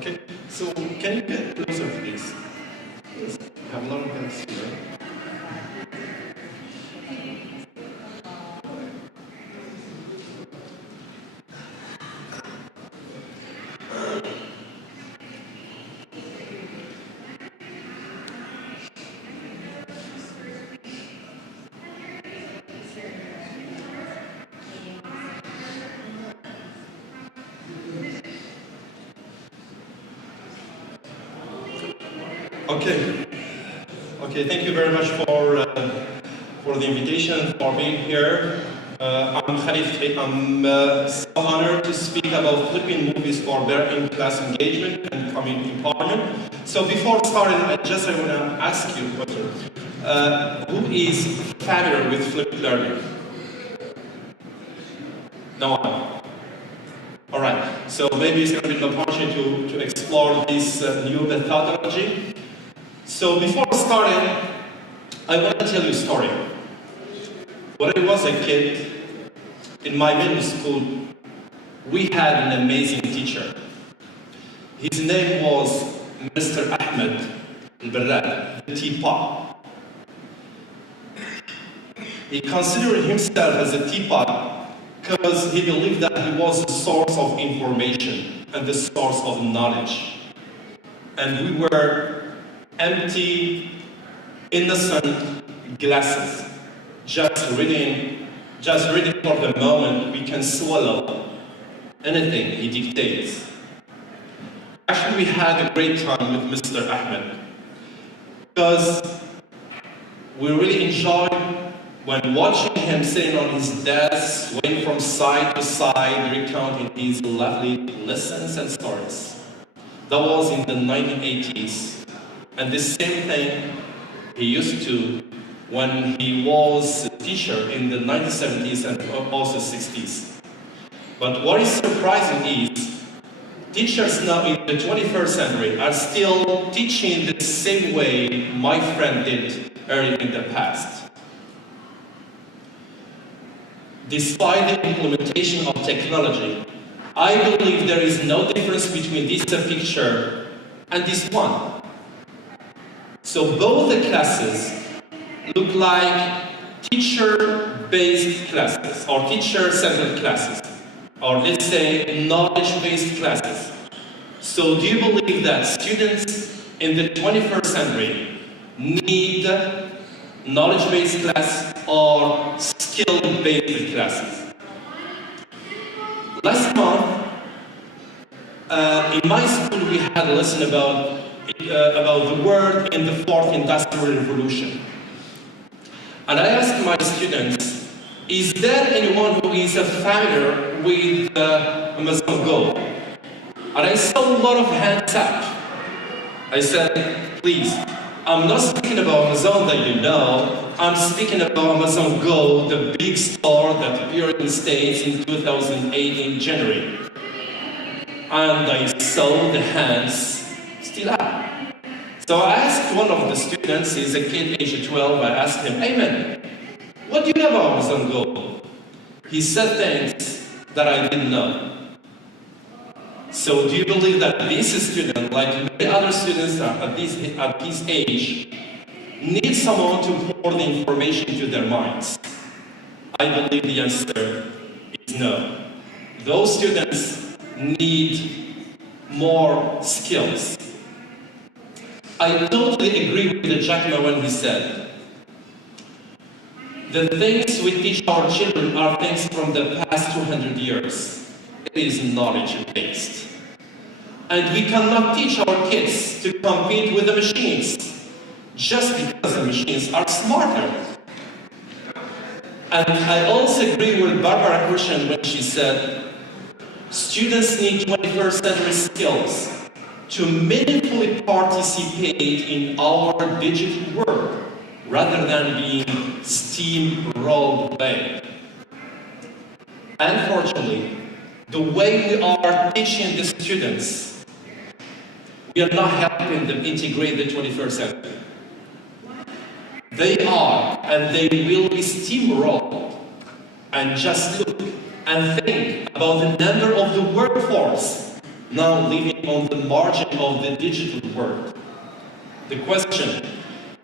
Okay, so can you get closer, please? Yes. Have long hands here. Okay. Okay, thank you very much for the invitation, for being here. I'm Khalid. I'm so honored to speak about Philippine movies for better in-class engagement and community empowerment. So before starting, I want to ask you a question. Who is familiar with flipped learning? No one. All right. So maybe it's going to be an opportunity to explore this new methodology. So before starting, I want to tell you a story. When I was a kid, in my middle school, we had an amazing teacher. His name was Mr. Ahmed al-Barrad, the teapot. He considered himself as a teapot because he believed that he was the source of information and the source of knowledge. And we were empty, innocent glasses, just reading for the moment we can swallow anything he dictates. Actually, we had a great time with Mr. Ahmed because we really enjoyed when watching him sitting on his desk, swaying from side to side, recounting his lovely lessons and stories. That was in the 1980s. And the same thing he used to when he was a teacher in the 1970s and also 60s. But what is surprising is teachers now in the 21st century are still teaching the same way my friend did earlier in the past. Despite the implementation of technology, I believe there is no difference between this picture and this one. So both the classes look like teacher-based classes, or teacher-centered classes, or let's say knowledge-based classes. So do you believe that students in the 21st century need knowledge-based class or skill-based classes? Last month, in my school, we had a lesson about the world in the fourth industrial revolution. And I asked my students, is there anyone who is familiar with Amazon Go? And I saw a lot of hands up. I said, please, I'm not speaking about Amazon that you know, I'm speaking about Amazon Go, the big store that appeared in the States in 2008 in January. And I saw the hands still up. So I asked one of the students, he's a kid age 12, I asked him, hey man, what do you know about Amazon Go? He said things that I didn't know. So do you believe that this student, like many other students at this age, need someone to pour the information to their minds? I believe the answer is no. Those students need more skills. I totally agree with Jack Ma when he said, the things we teach our children are things from the past 200 years. It is knowledge-based. And we cannot teach our kids to compete with the machines, just because the machines are smarter. And I also agree with Barbara Christian when she said, students need 21st century skills to meaningfully participate in our digital world, rather than being steamrolled away. Unfortunately, the way we are teaching the students, we are not helping them integrate the 21st century. They are, and they will be steamrolled. And just look and think about the number of the workforce now living on the margin of the digital world. The question,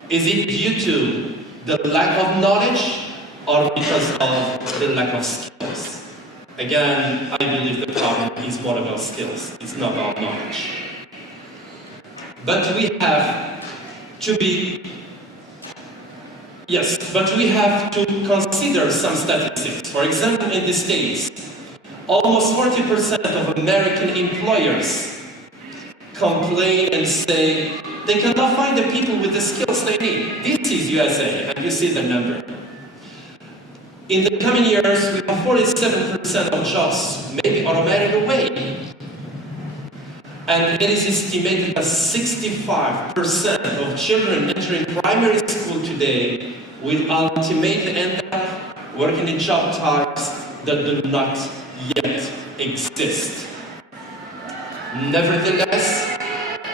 is it due to the lack of knowledge or because of the lack of skills? Again, I believe the problem is more about skills, it's not about knowledge. But we have to consider some statistics. For example, in the States, almost 40% of American employers complain and say they cannot find the people with the skills they need. This is USA, and you see the number. In the coming years, we have 47% of jobs maybe automated away. And it is estimated that 65% of children entering primary school today will ultimately end up working in job types that do not yet exist. Nevertheless,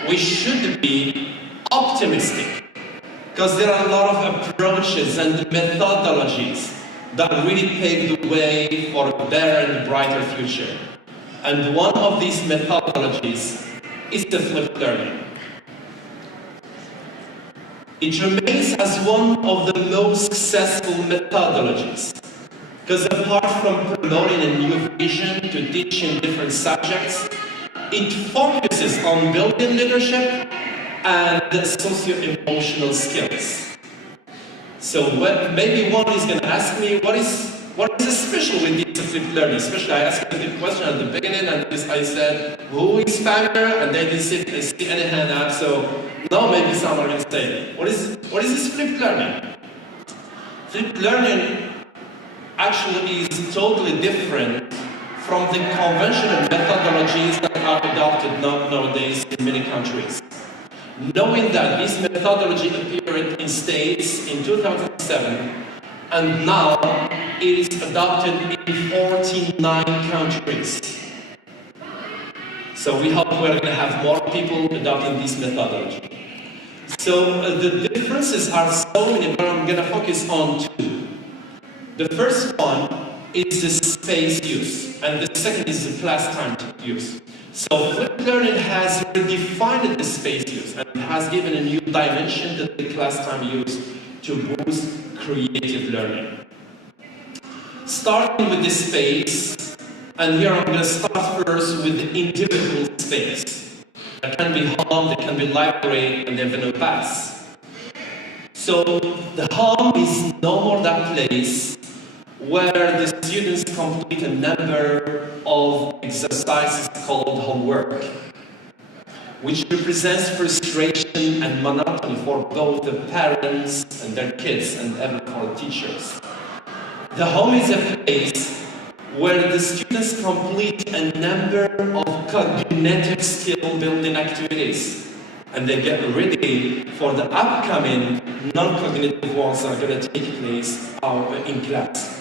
we should be optimistic because there are a lot of approaches and methodologies that really pave the way for a better and brighter future. And one of these methodologies is the flipped learning. It remains as one of the most successful methodologies because apart from promoting a new vision to teach in different subjects, it focuses on building leadership and socio-emotional skills. So maybe one is going to ask me, what is special with this flipped learning? Especially I asked the question at the beginning, and I said, who is familiar? And they didn't see any hand up. So now maybe someone will say, what is this flipped learning? Flipped learning actually is totally different from the conventional methodologies that are adopted nowadays in many countries. Knowing that this methodology appeared in States in 2007, and now it is adopted in 49 countries. So we hope we're going to have more people adopting this methodology. So the differences are so many, but I'm going to focus on two. The first one is the space use, and the second is the class time use. So flipped learning has redefined the space use and has given a new dimension to the class time use to boost creative learning. Starting with the space, and here I'm going to start first with the individual space. That can be home, that can be library, and even a class. So the home is no more that place where the students complete a number of exercises called homework, which represents frustration and monotony for both the parents and their kids and even for teachers. The home is a place where the students complete a number of cognitive skill building activities, and they get ready for the upcoming non-cognitive ones that are going to take place in class.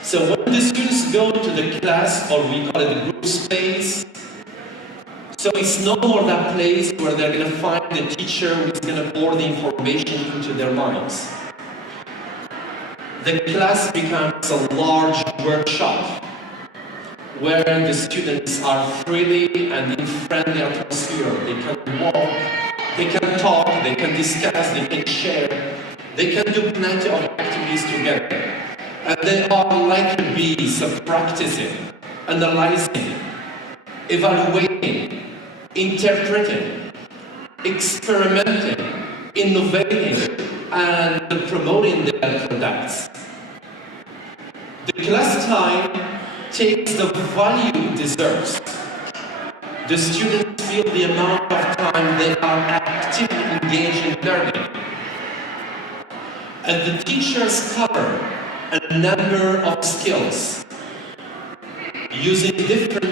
So when the students go to the class, or we call it the group space, so it's no more that place where they're going to find the teacher who's going to pour the information into their minds. The class becomes a large workshop where the students are freely and in friendly atmosphere. They can walk, they can talk, they can discuss, they can share, they can do plenty of activities together. And they are like bees of practicing, analyzing, evaluating, interpreting, experimenting, innovating, and promoting their products. The class time takes the value it deserves. The students feel the amount of time they are actively engaged in learning. And the teachers cover a number of skills using different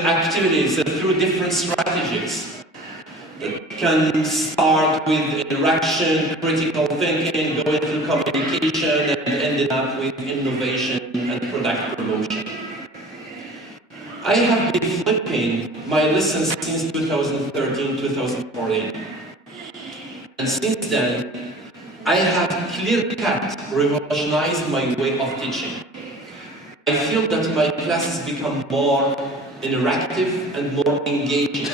activities through different strategies that can start with interaction, critical thinking, going through communication, and ending up with innovation and product promotion. I have been flipping my lessons since 2013, 2014. And since then, I have clear-cut revolutionized my way of teaching. I feel that my classes become more interactive and more engaging.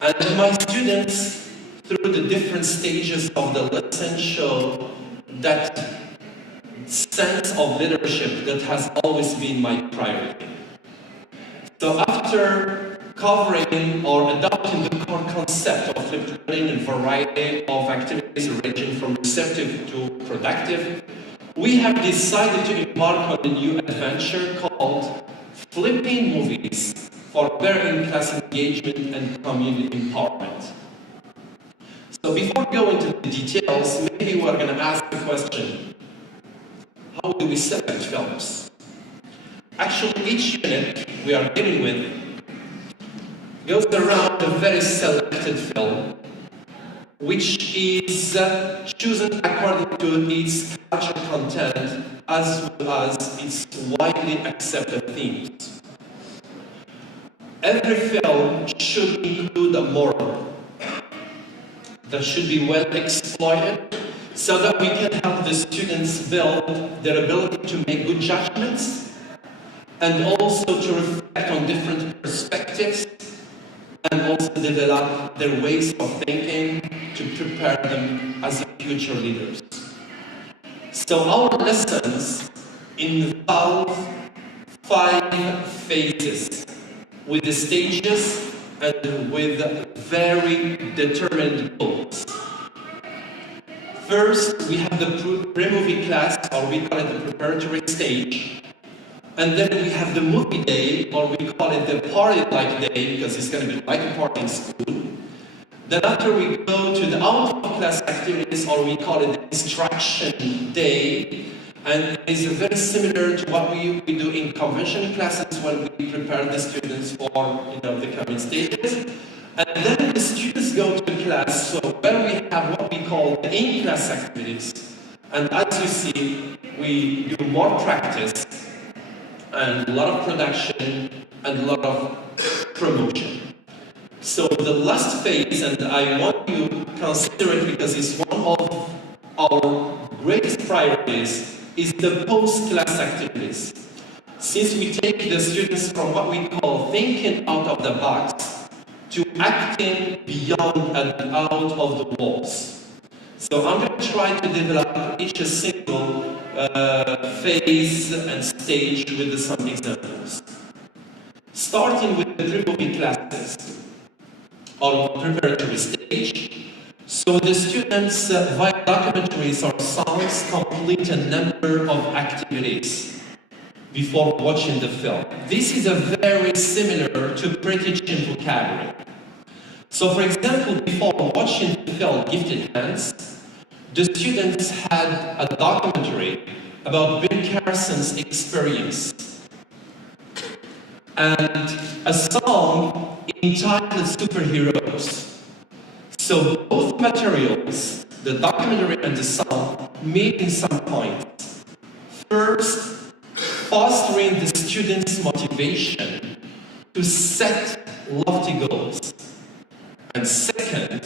And my students, through the different stages of the lesson, show that sense of leadership that has always been my priority. So after covering or adopting the core concept of flipped learning and variety of activities ranging from receptive to productive, we have decided to embark on a new adventure called Flipping Movies for better in-class engagement and community empowerment. So before we go into the details, maybe we're going to ask the question, how do we select films? Actually, each unit we are dealing with goes around a very selected film, which is chosen according to its cultural content as well as its widely accepted themes. Every film should include a moral that should be well exploited so that we can help the students build their ability to make good judgments and also to reflect on different perspectives and also develop their ways of thinking to prepare them as future leaders. So our lessons involve 5 phases with the stages and with very determined goals. First, we have the pre-movie class, or we call it the preparatory stage. And then we have the movie day, or we call it the party-like day, because it's going to be like a party in school. Then after we go to the out-of-class activities, or we call it the instruction day, and it is very similar to what we do in conventional classes when we prepare the students for the coming stages. And then the students go to class, so where we have what we call the in-class activities. And as you see, we do more practice, and a lot of production, and a lot of promotion. So the last phase, and I want you to consider it because it's one of our greatest priorities, is the post-class activities. Since we take the students from what we call thinking out of the box to acting beyond and out of the walls. So I'm going to try to develop each single phase and stage with some examples. Starting with the pre-movie classes, or preparatory stage. So the students, via documentaries or songs, complete a number of activities before watching the film. This is a very similar to pre-teaching vocabulary. So for example, before watching the film Gifted Hands, the students had a documentary about Ben Carson's experience and a song entitled Superheroes. So both materials, the documentary and the song, meet in some points. First, fostering the students' motivation to set lofty goals. And second,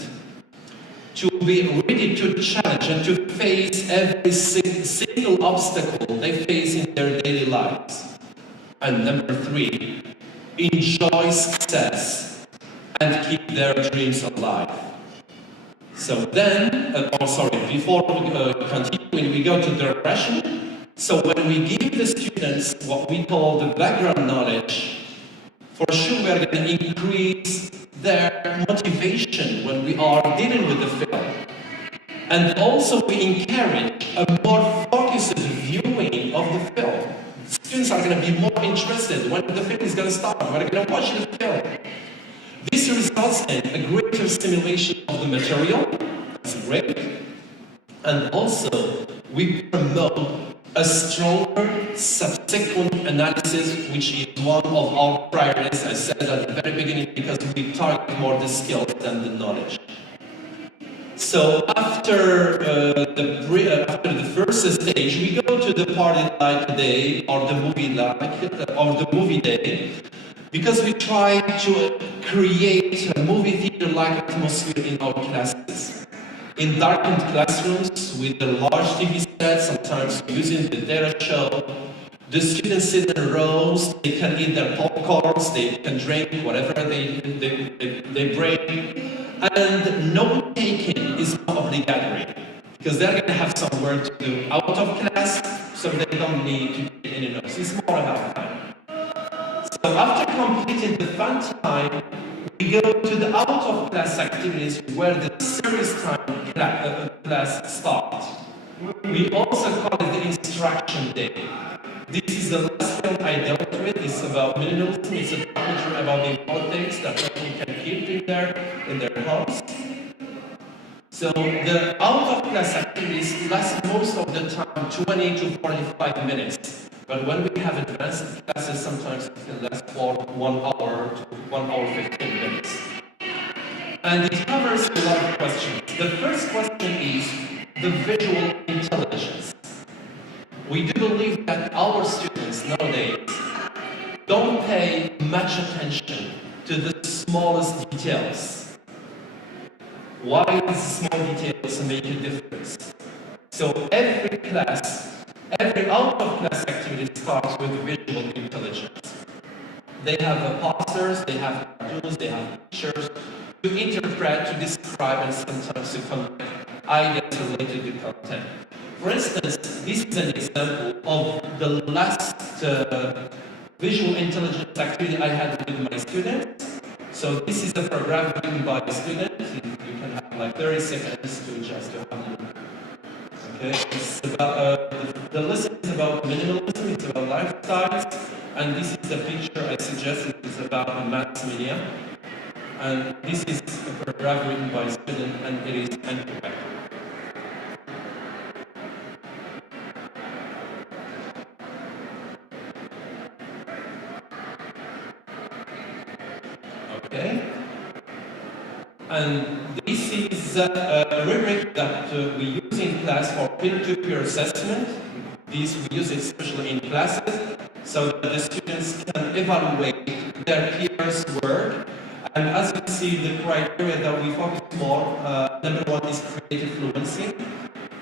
to be ready to challenge and to face every single obstacle they face in their daily lives. And number 3, enjoy success and keep their dreams alive. So then, before we continue, when we go to the direction, so when we give the students what we call the background knowledge, for sure we are going to increase their motivation when we are dealing with the film. And also we encourage a more focused viewing of the film. Students are going to be more interested when the film is going to start, when they're going to watch the film. This results in a greater stimulation of the material, that's great. And also we promote a stronger subsequent analysis, which is one of our priorities, I said at the very beginning, because we target more the skills than the knowledge. So after the first stage, we go to the party-like day, or the movie day, because we try to create a movie theater-like atmosphere in our classes. In darkened classrooms with the large TV set, sometimes using the data show, The students sit in rows, they can eat their popcorns, they can drink whatever they bring, and note taking is not obligatory because they're going to have some work to do out of class, so they don't need to take any notes. It's more about fun. So after completing the fun time, we go to the out of class activities where the serious time class starts. We also call it the instruction day. This is the last film I dealt with. It's about minimalism. It's a documentary about the important things that people can keep in their homes. So the out-of-class activities last most of the time 20 to 45 minutes. But when we have advanced classes, sometimes it can last for 1 hour to 1 hour 15 minutes. And it covers a lot of questions. The first question is the visual intelligence. We do believe that our students nowadays don't pay much attention to the smallest details. Why these small details make a difference? So every class, every out-of-class activity starts with visual intelligence. They have posters, they have cartoons, they have pictures to interpret, to describe, and sometimes to connect ideas related to content. For instance, this is an example of the last visual intelligence activity I had with my students. So this is a paragraph written by a student. You can have like 30 seconds to just have a look. Okay, it's about, the lesson is about minimalism, it's about lifestyles, and this is the picture I suggested. It's about mass media. And this is a paragraph written by a student, and it is incorrect. Okay? And this is a rubric that we use in class for peer-to-peer assessment. This we use it especially in classes so that the students can evaluate their peers' work. And as you see, the criteria that we focus more, number one is creative fluency,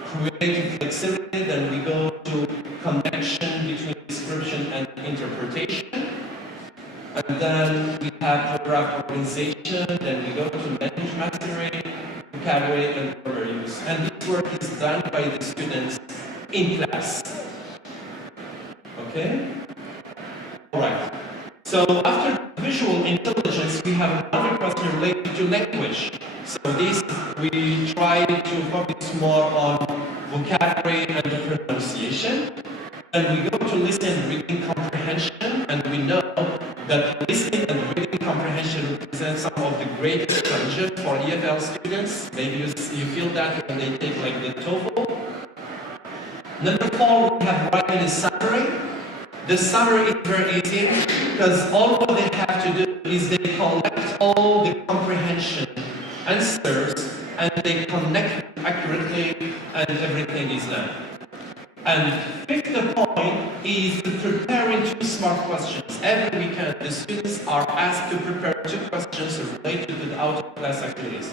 creative flexibility, then we go to connection between description and interpretation. And then we have paragraph organization, then we go to language mastery, vocabulary, and grammar use. And this work is done by the students in class. Okay? All right. So after visual intelligence, we have another question related to language. So this, we try to focus more on vocabulary and pronunciation. And we go to listening, reading comprehension, and we know that listening and reading comprehension represent some of the greatest challenges for EFL students. Maybe you feel that when they take like the TOEFL. Number 4, we have writing a summary. The summary is very easy because all what they have to do is they collect all the comprehension answers and they connect accurately and everything is done. And fifth point is preparing 2 smart questions. Every weekend, the students are asked to prepare 2 questions related to the out-of-class activities.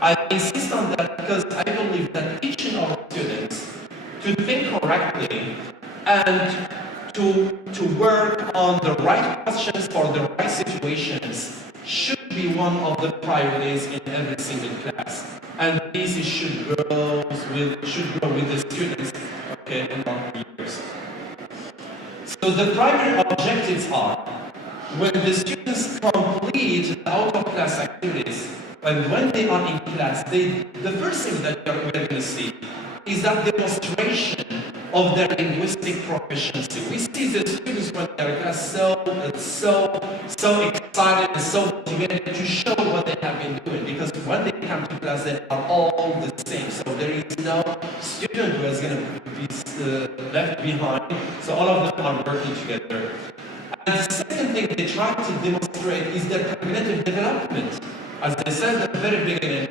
I insist on that because I believe that teaching our students to think correctly and to work on the right questions for the right situations should be one of the priorities in every single class. And this should grow with the students, okay, along the years. So the primary objectives are, when the students complete the out-of-class activities, and when they are in class, the first thing that we're going to see is that demonstration of their linguistic proficiency. We see the students when they're in class so excited and so motivated to show what they have been doing, because when they come to class, they are all the same. So there is no student who is going to be left behind. So all of them are working together. And the second thing they try to demonstrate is their cognitive development. As I said at the very beginning,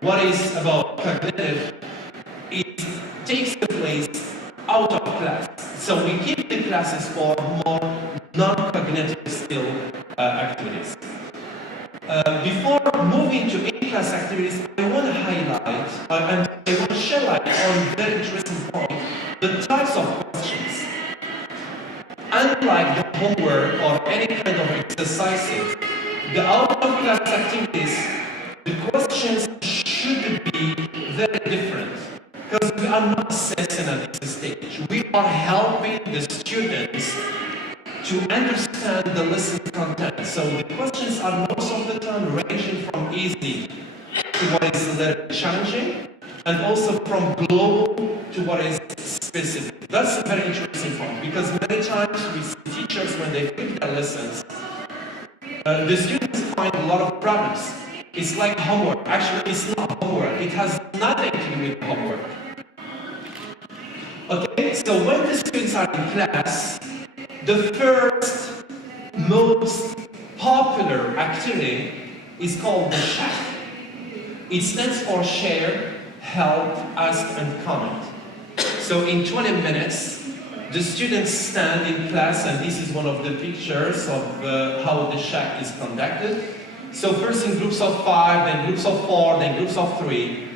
what is about cognitive, it takes the place out of class. So we keep the classes for more non-cognitive skill activities. Before moving to in-class activities, I want to highlight and I want to shed light on a very interesting point, the types of questions. unlike the homework or any kind of exercises, the out-of-class activities, the questions should be very different. Because we are not assessing at this stage. We are helping the students to understand the lesson content. So the questions are most of the time ranging from easy to what is a little challenging, and also from global to what is specific. That's a very interesting point, because many times we see teachers, when they pick their lessons, the students find a lot of problems. It's like homework. Actually, it's not homework. It has nothing to do with homework. Okay, so when the students are in class, the first most popular activity is called the chat. It stands for share, help, ask, and comment. So in 20 minutes, the students stand in class, and this is one of the pictures of how the shack is conducted. So first in groups of 5, then groups of 4, then groups of 3,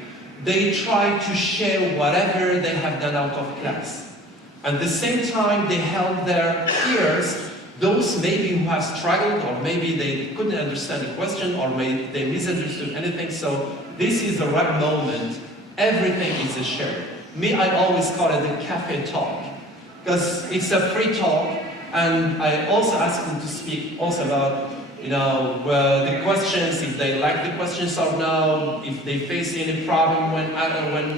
they try to share whatever they have done out of class. At the same time, they help their peers, those maybe who have struggled, or maybe they couldn't understand the question, or maybe they misunderstood anything. So this is the right moment. Everything is a share. Me, I always call it the cafe talk, because it's a free talk, and I also ask them to speak also about, the questions, if they like the questions or no, if they face any problem when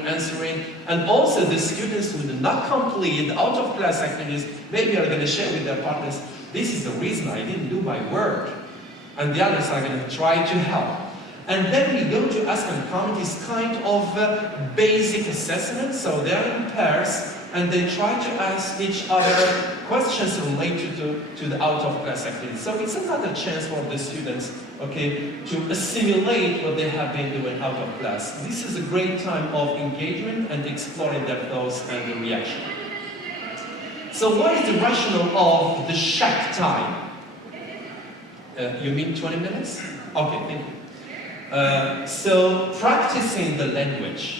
answering, and also the students who did not complete out-of-class activities, maybe are going to share with their partners, this is the reason I didn't do my work, and the others are going to try to help. And then we go to ask and comment. It's kind of basic assessment, so they're in pairs, and they try to ask each other questions related to the out-of-class activity. So it's another chance for the students, to assimilate what they have been doing out of class. This is a great time of engagement and exploring their thoughts and the reaction. So what is the rationale of the shack time? You mean 20 minutes? Okay, thank you. So practicing the language.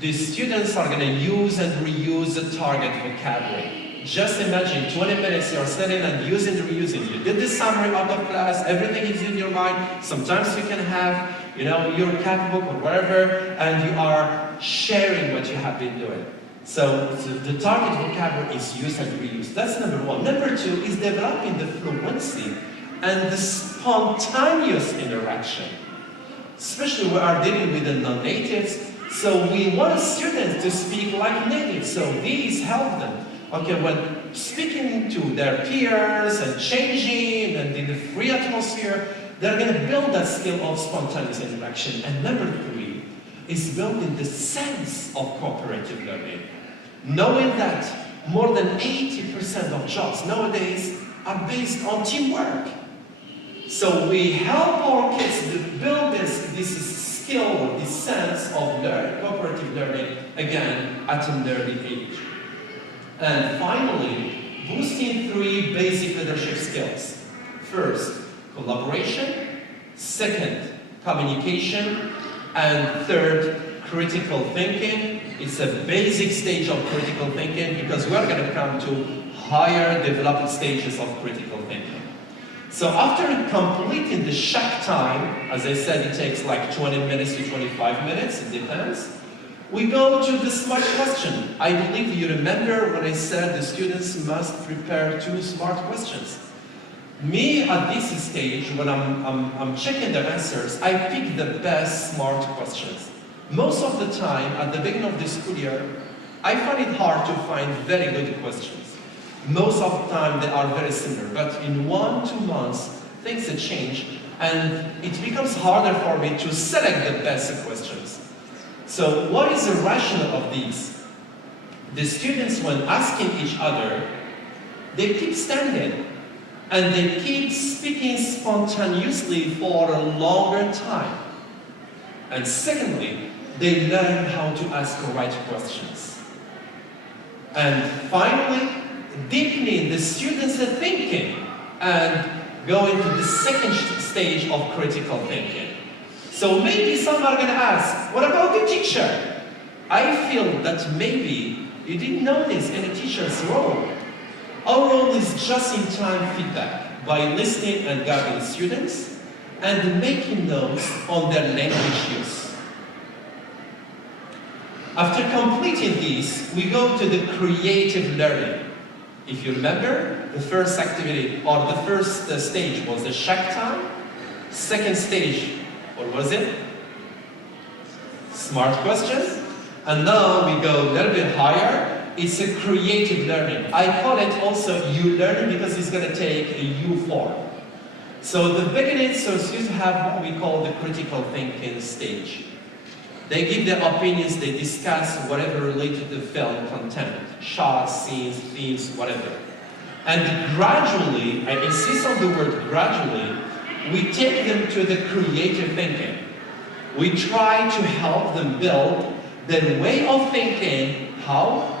The students are going to use and reuse the target vocabulary. Just imagine 20 minutes you're sitting and using and reusing. You did the summary out of class, everything is in your mind. Sometimes you can have, your cat book or whatever, and you are sharing what you have been doing. So the target vocabulary is used and reused. That's number one. Number two is developing the fluency and the spontaneous interaction. Especially we are dealing with the non-natives, so we want students to speak like natives, so these help them. When speaking to their peers and changing and in the free atmosphere, they're going to build that skill of spontaneous interaction. And number three is building the sense of cooperative learning. Knowing that more than 80% of jobs nowadays are based on teamwork. So we help our kids to build this skill, this sense of cooperative learning, again, at an early age. And finally, boosting 3 basic leadership skills. First, collaboration. Second, communication. And third, critical thinking. It's a basic stage of critical thinking, because we're going to come to higher developed stages of critical thinking. So after completing the shack time, as I said, it takes like 20 minutes to 25 minutes, it depends. We go to the smart question. I believe you remember when I said the students must prepare 2 smart questions. Me, at this stage, when I'm checking the answers, I pick the best smart questions. Most of the time, at the beginning of the school year, I find it hard to find very good questions. Most of the time, they are very similar, but in 1-2 months, things change, and it becomes harder for me to select the best questions. So what is the rationale of these? The students, when asking each other, they keep standing, and they keep speaking spontaneously for a longer time. And secondly, they learn how to ask the right questions. And finally, deepening the students' thinking and going to the second stage of critical thinking. So maybe some are going to ask, what about the teacher? I feel that maybe you didn't notice any teacher's role. Our role is just-in-time feedback by listening and guiding students and making notes on their language use. After completing this, we go to the creative learning. If you remember, the first activity or the first stage was the shack time. Second stage, what was it? Smart questions. And now we go a little bit higher. It's a creative learning. I call it also U learning because it's going to take a U form. So the beginning, so students have what we call the critical thinking stage. They give their opinions, they discuss whatever related to film content, shots, scenes, themes, whatever. And gradually, I insist on the word gradually, we take them to the creative thinking. We try to help them build their way of thinking. How?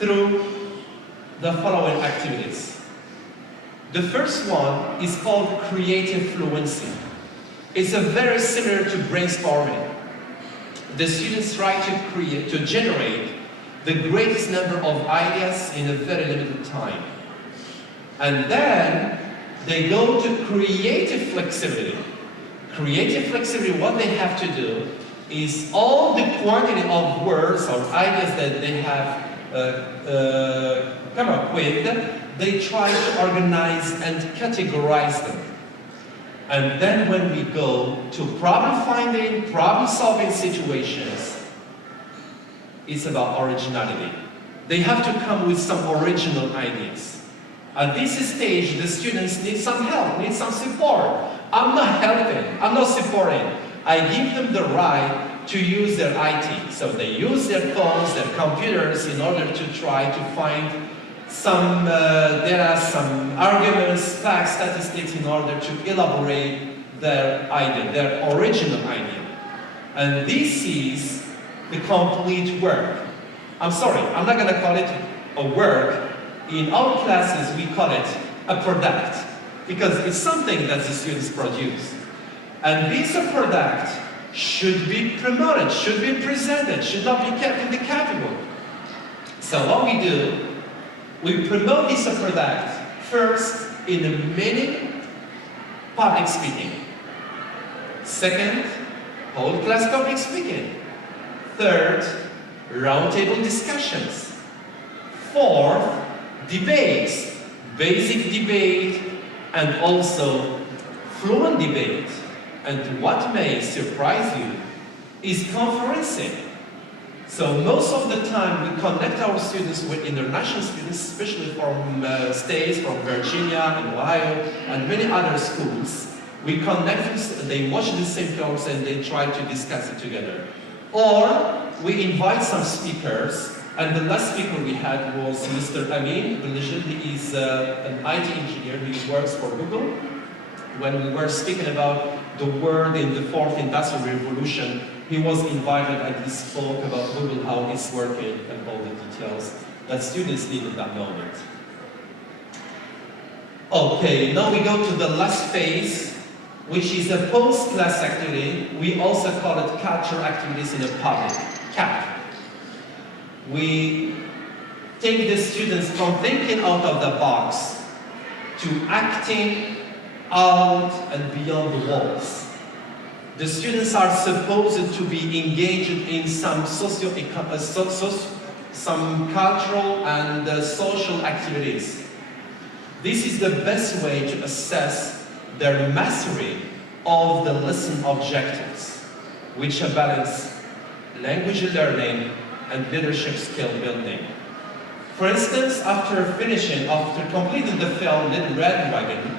Through the following activities. The first one is called creative fluency. It's a very similar to brainstorming. The students try to generate the greatest number of ideas in a very limited time. And then they go to creative flexibility. Creative flexibility, what they have to do is all the quantity of words or ideas that they have come up with, they try to organize and categorize them. And then when we go to problem finding, problem solving situations, it's about originality. They have to come with some original ideas. At this stage, the students need some help, need some support. I'm not helping, I'm not supporting. I give them the right to use their IT. So they use their phones, their computers in order to try to find some data, some arguments, facts, statistics in order to elaborate their idea, their original idea. And this is the complete work. I'm sorry, I'm not going to call it a work. In our classes, we call it a product because it's something that the students produce. And this product should be promoted, should be presented, should not be kept in the catalogue. So what we do, we promote this product first in a minute public speaking. Second, whole class public speaking. Third, roundtable discussions. Fourth, debates, basic debate and also fluent debate. And what may surprise you is conferencing. So most of the time we connect our students with international students, especially from states, from Virginia and Ohio and many other schools. We connect them, they watch the same films and they try to discuss it together. Or we invite some speakers, and the last speaker we had was Mr. Amin. He is an IT engineer, he works for Google. When we were speaking about the world in the fourth industrial revolution, he was invited and he spoke about Google, how it's working, and all the details that students need at that moment. Okay, now we go to the last phase, which is a post-class activity. We also call it cultural activities in the public, CAP. We take the students from thinking out of the box to acting out and beyond the walls. The students are supposed to be engaged in some some cultural and social activities. This is the best way to assess their mastery of the lesson objectives, which balance language learning and leadership skill building. For instance, after completing the film Little Red Dragon,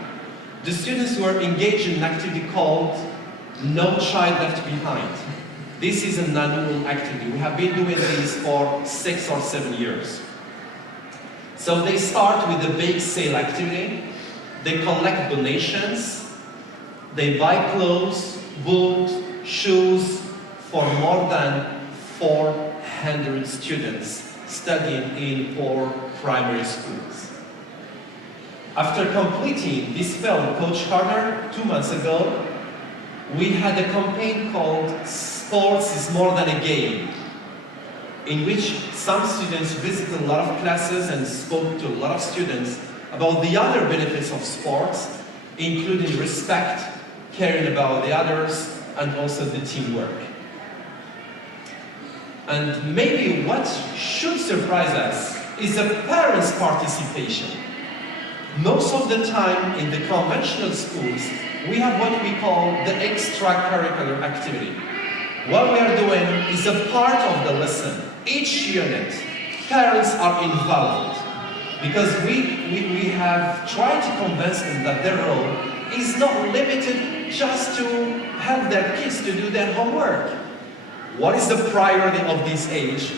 the students were engaged in an activity called No Child Left Behind. This is an annual activity. We have been doing this for 6 or 7 years. So they start with the bake sale activity. They collect donations. They buy clothes, books, shoes for more than 400 students studying in 4 primary schools. After completing this film, Coach Carter, 2 months ago, we had a campaign called Sports is More Than a Game. in which some students visited a lot of classes and spoke to a lot of students about the other benefits of sports, including respect, caring about the others, and also the teamwork. And maybe what should surprise us is the parents' participation. Most of the time in the conventional schools, we have what we call the extracurricular activity. What we are doing is a part of the lesson. Each unit, parents are involved because we have tried to convince them that their role is not limited just to help their kids to do their homework. What is the priority of this age?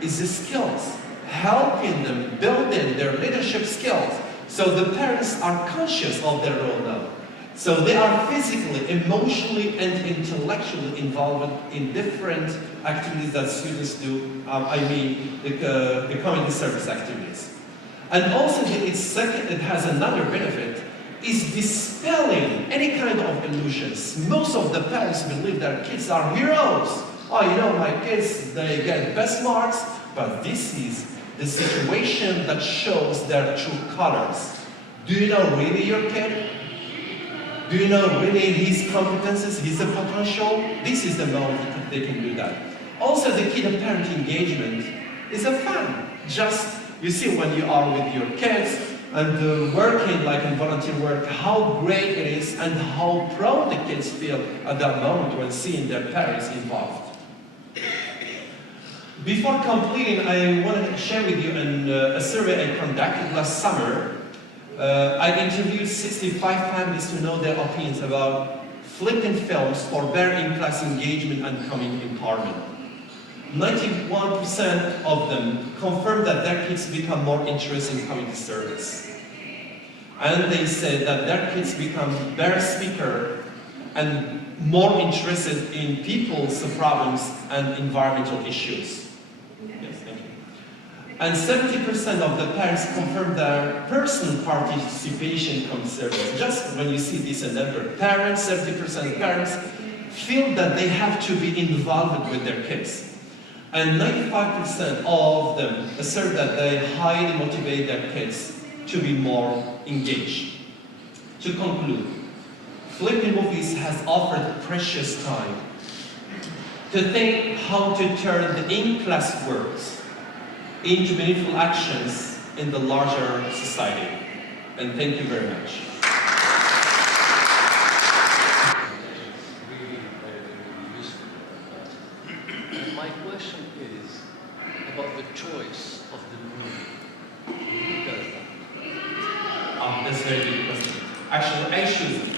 Is the skills, helping them building their leadership skills. So the parents are conscious of their role now. So they are physically, emotionally, and intellectually involved in different activities that students do, the community service activities. And also it has another benefit, is dispelling any kind of illusions. Most of the parents believe their kids are heroes. Oh, you know, my kids, they get best marks, but this is the situation that shows their true colors. Do you know really your kid? Do you know really his competences, his potential? This is the moment they can do that. Also, the kid-parent engagement is a fun. Just, you see when you are with your kids and working like in volunteer work, how great it is and how proud the kids feel at that moment when seeing their parents involved. Before completing, I want to share with you a survey I conducted last summer. I interviewed 65 families to know their opinions about flipping films for better in-class engagement and community empowerment. 91% of them confirmed that their kids become more interested in community service. And they said that their kids become better speakers and more interested in people's problems and environmental issues. Yes, thank you. And 70% of the parents confirmed their personal participation in community service. Just when you see this number, parents, 70% of parents feel that they have to be involved with their kids. And 95% of them assert that they highly motivate their kids to be more engaged. To conclude, Flipping Movies has offered precious time to think how to turn the in-class works into meaningful actions in the larger society. And thank you very much. My question is about the choice of the movie. Who does that? That's a very good question. Actually, I choose it.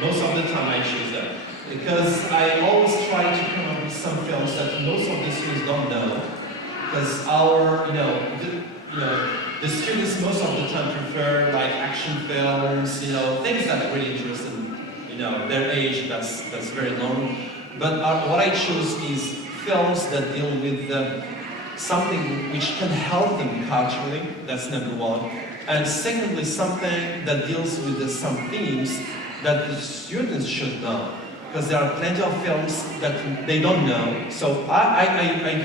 Most of the time I choose that. Because I always try to come up with some films that most of the students don't know. Because our, the students most of the time prefer like action films, things that are really interesting, their age, that's very long. But what I choose is films that deal with something which can help them culturally, that's number one. And secondly, something that deals with some themes that the students should know. Because there are plenty of films that they don't know. So I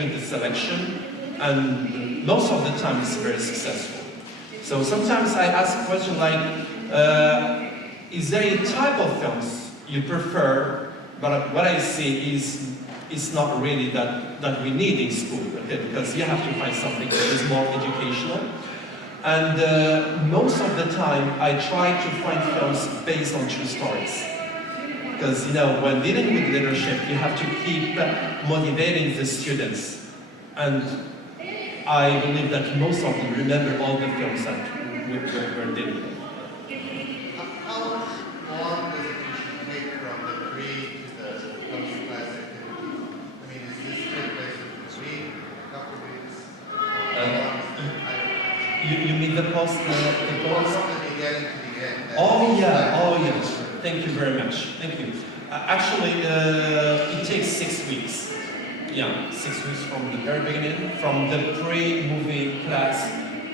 do the selection, and most of the time it's very successful. So sometimes I ask a question like, is there a type of films you prefer? But what I see is it's not really that we need in school, okay? Because you have to find something that is more educational. And most of the time, I try to find films based on true stories. Because, when dealing with leadership, you have to keep motivating the students. And I believe that most of them remember all the films that we're dealing with. How long does it usually take from the pre to the post-class activity? I mean, is this take place within a week, a couple of weeks? You mean the post? From the beginning to the end. Oh yeah. Thank you very much. Thank you. Actually, it takes 6 weeks. Yeah, 6 weeks from the very beginning, from the pre-movie class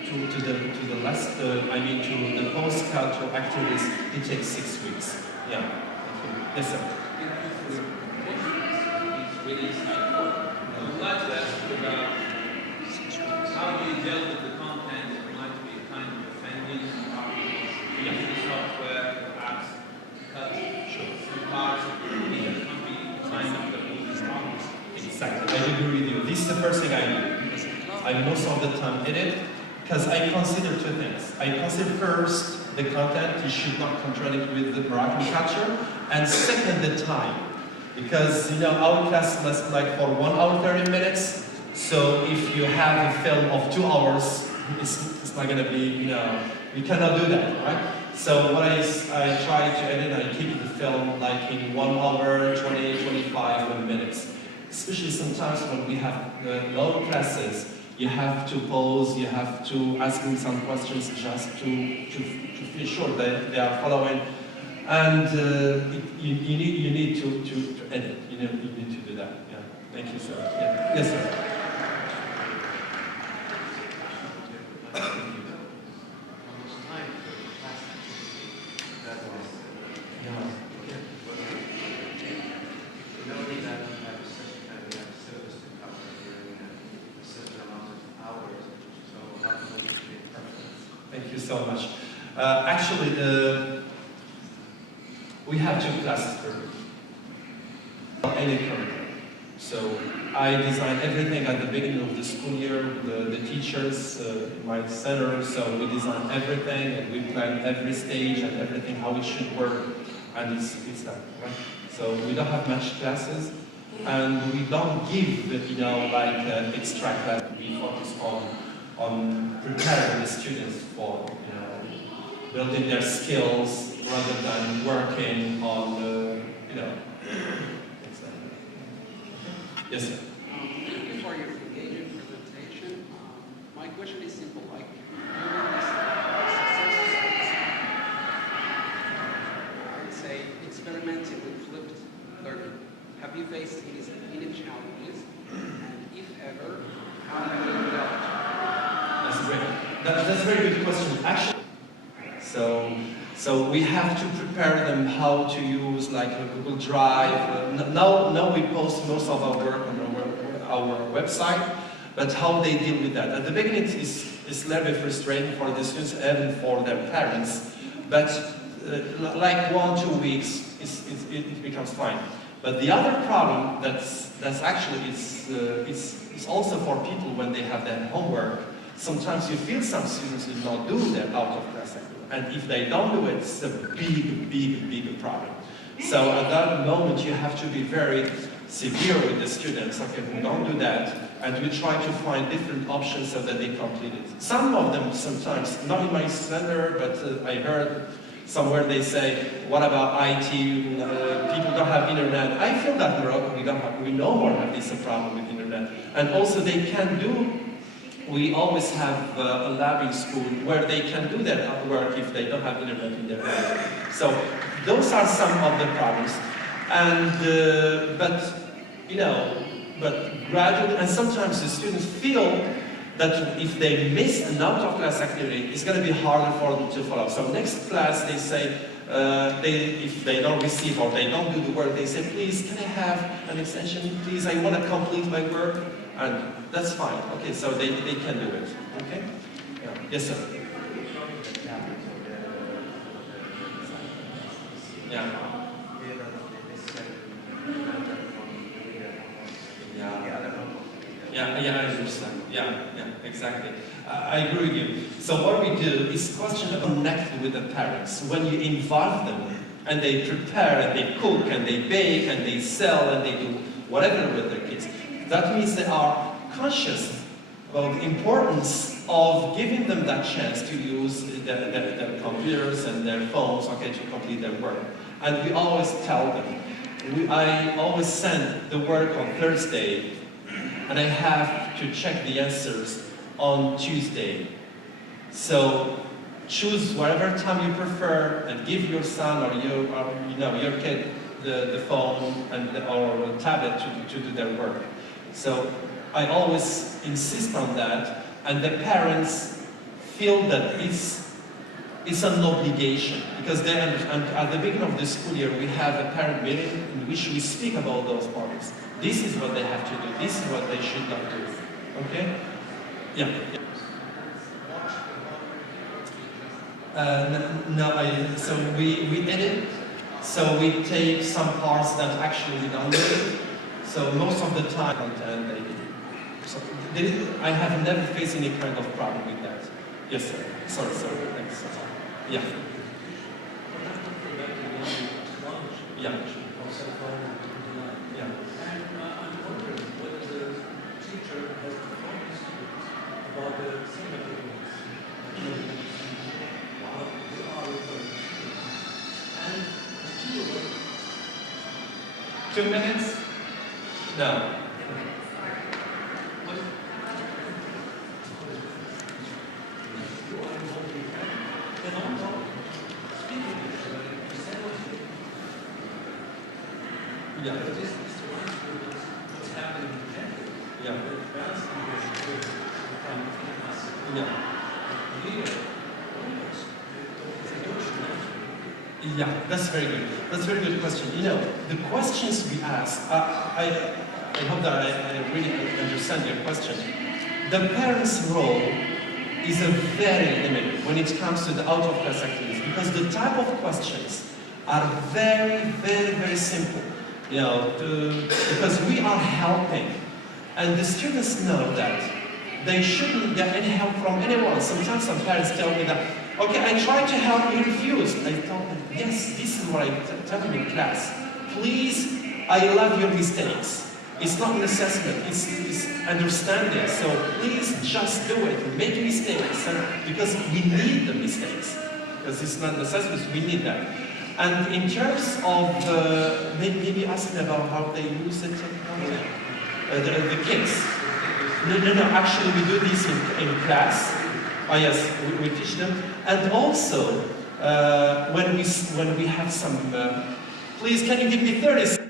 to the last. To the post-cultural activities. It takes 6 weeks. Yeah. Thank you. Yes, sir. It's really insightful. I would like to ask you dealt with the content, it might be kind of offending using the software, perhaps cut some parts of the content kind of the movie problems. Exactly, I agree with you. This is the first thing I do. Because I most of the time edit, because I consider two things. I consider first the content, you should not contradict with the Moroccan culture, and second the time. Because our class lasts like for 1 hour 30 minutes, so if you have a film of 2 hours, it's not gonna be, you cannot do that, right? So what I try to edit, I keep the film like in 1 hour, 20, 25 minutes. Especially sometimes when we have low classes, you have to pause, you have to ask them some questions just to feel sure that they are following. And you need to edit, you need to do that. Yeah. Thank you, sir. Yeah. Yes, sir. Thank you so much. Actually, we have 2 classes per week. Any curriculum. So I design everything at the beginning of the school year with the teachers in my center. So we design everything and we plan every stage and everything how it should work, and it's done. Right? So we don't have much classes, and we don't give extra class. We focus on preparing the students for building their skills rather than working on Yes, sir. Thank you for your engaging presentation. My question is simple. Like during this success, I would say experimenting with flipped learning, have you faced any challenges? And if ever, how have you dealt? That's great. That's a very good question. Actually, so we have to prepare them how to use like a Google Drive. Now we post most of our work on our website, but how they deal with that. At the beginning, it's a little bit frustrating for the students and for their parents, but like 1 2 weeks, it becomes fine. But the other problem that's actually it's also for people when they have their homework. Sometimes you feel some students will not do their out-of-class activity. And if they don't do it, it's a big problem. So at that moment, you have to be very severe with the students. Okay, we don't do that. And we try to find different options so that they complete it. Some of them sometimes, not in my center, but I heard somewhere they say, what about IT? People don't have internet. I feel that we no more have this problem with internet. And also they can do. We always have a lab in school where they can do their work if they don't have internet in their home. So those are some of the problems. And but gradually, and sometimes the students feel that if they miss an out-of-class activity, it's going to be harder for them to follow. So next class, they say, if they don't receive or they don't do the work, they say, please, can I have an extension? Please, I want to complete my work. And that's fine. Okay, so they can do it. Okay? Yeah. Yes, sir. Yeah. Yeah, I understand. Yeah, exactly. I agree with you. So what we do is question connect with the parents. When you involve them and they prepare and they cook and they bake and they sell and they do whatever with their kids, that means they are conscious about the importance of giving them that chance to use their computers and their phones, okay, to complete their work. And we always tell them. I always send the work on Thursday, and I have to check the answers on Tuesday. So choose whatever time you prefer and give your son or your kid the phone or tablet to do their work. So I always insist on that, and the parents feel that it's an obligation, because they understand. At the beginning of the school year, we have a parent meeting in which we speak about those points. This is what they have to do. This is what they should not do. Okay? Yeah. No, so we edit, so we take some parts that actually we don't need. So most of the time, content they do. So I have never faced any kind of problem with that. Yes, sir. Sorry. Thanks. Yeah. Yeah. Yeah. And I'm wondering whether the teacher has performance about the cinema techniques. What they are referring to. And the 2 minutes? No. Yeah. what's happening in the country. Yeah. Yeah. Yeah, that's very good. That's a very good question. You know, the questions we ask, I hope that I really understand your question. The parent's role is a very limited when it comes to the out-of-class activities, because the type of questions are very, very, very simple. You know, because we are helping, and the students know that they shouldn't get any help from anyone. Sometimes some parents tell me that, okay, I tried to help, you refused. I told them, yes, this is what I tell them in class. Please, I love your mistakes. It's not an assessment, it's understanding. So please just do it, make mistakes, because we need the mistakes. Because it's not an assessment, we need that. And in terms of maybe asking about how they use the technology, the kids. No, actually we do this in class. Oh yes, we teach them. And also, when we have some, please can you give me 30 seconds?